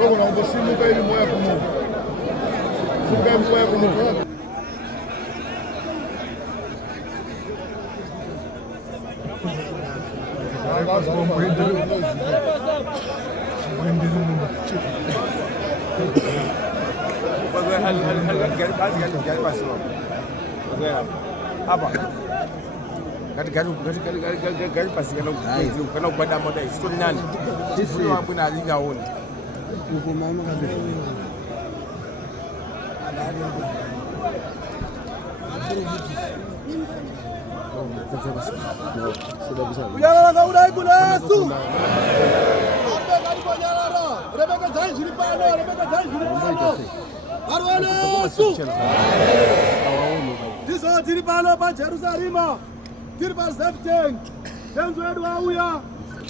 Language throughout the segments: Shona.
Logo não, você nunca ele moia como. Nunca ele moia como. Gari pasi kana kwenda moda isto nani tifu wangu na linga woni uko mama kabisa Uyala ngaudai kunasu arbe kali banyara rebeka jai jilipano arwanasu diso jilipano pa Jerusalema Tirpa Septeng, Tenzo Edu Auya,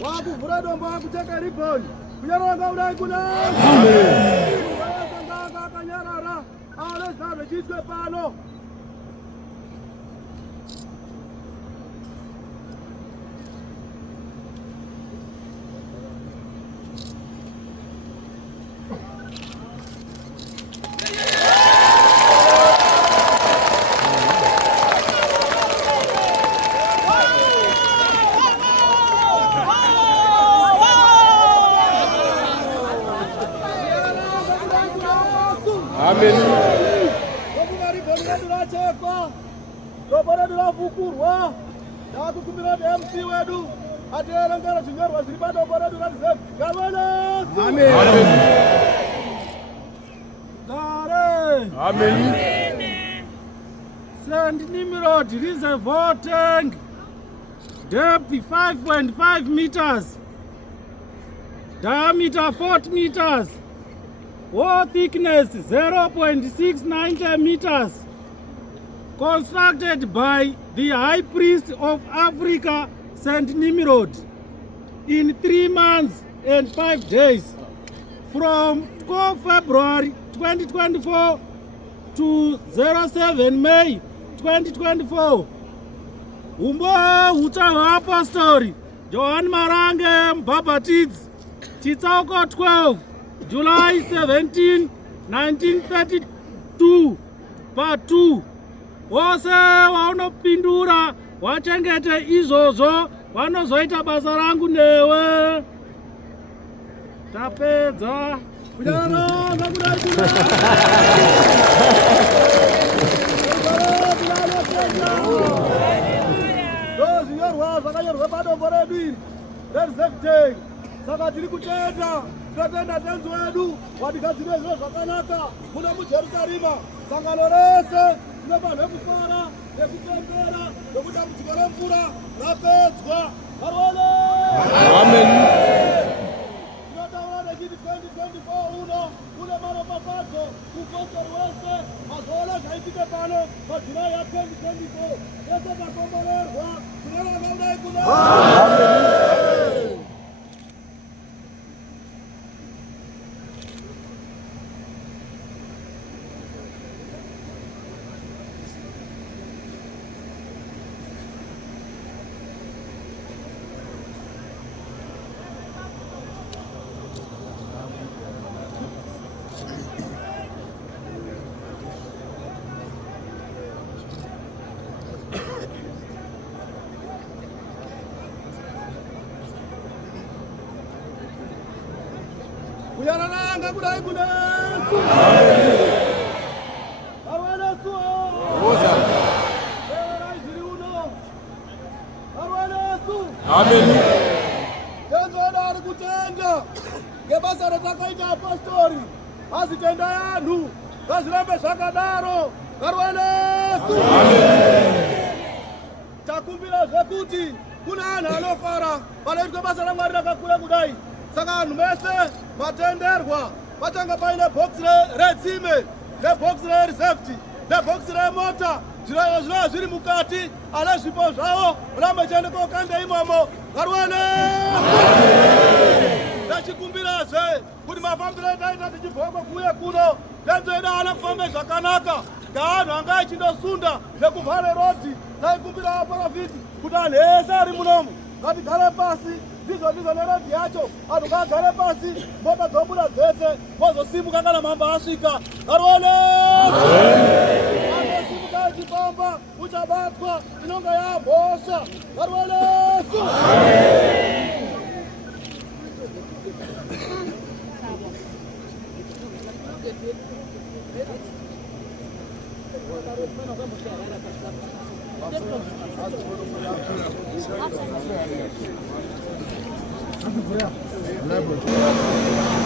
Waku Fredo Mbaku Cheka Ripon, Kuyara Ngaudai Kunasu. Amen. Kuyara Kanyara, Ale Sabe Jitwe Pano. Amen. Kumari bonga dula chekwa. Robora dula fukurwa. Na kukumira MC wedu. Atera ngara junior waziriba robora dula zep. Gavana. Amen. Dare. Amen. St. Nimrod is voting. Depth 5.5 meters. Diameter 40 meters. Wall thickness 0.690 meters. Constructed by the High Priest of Africa, St. Nimrod, in 3 months and 5 days, from 4 February 2024 to 07 May 2024. Umbo Utawa Apostle Johan Marange Mbabatids, Chitsauko 12, July 17, 1932, Part 2. Wose wanopindura wachengete izvozvo vanozoita basa rangu newe. Tapedza. Zvinyorwa zvakanyorwa padombo redu rezefte. Saka tiri kuchenda tinotenda tenzi wedu watigadzire zviro zvakanaka muno muJerusarema. Sangano rese tinofanira kufara nekupembera nokuti dambudziko remvura rapedzwa. Amen. Tinotaura nechiti 2024 uno kune maropafadzo kupostori wese mazoona zvaitika pano paJulayi ya 2024 ese takomborerwa. Tinoranga kudai kuno. Uyaranga kudai kunasu. Arwanasu. Oza. Ziri uno. Arwanasu. Amen. Tenzo ari kutenda ngebasa ratakaita apostori. Azitenda yanhu ngazvirambe zvakadaro. Arwanasu. Takumbira zvekuti kuna anhu anofara panoitwa basa raMwari rakakura kudai. Saka anhu mese matenderwa patanga paine bhokisi retsime nebhokisi rerisefti nebhokisi remota. Zviro zvino zviri mukati, ale zvipo zvavo rambe chiende kokanda imomo. Garwane ndachikumbirazve kuti mafambiro etaita tichibhokwa kuuye kuno tenzo yedu haana kufambe zvakanaka ngaanhu anga achindosunda nekuvhare rodhi. Taikumbira vaprofiti kuti anhu ese ari munomu ngatigare pasi vizwa nerodhi yacho anhu ngagare pasi mota dzobuda dzese vozosimuka kana mamba asvika arwalesu anosimuka achipamba uchabatwa inonga yamhosva arwalesu Level.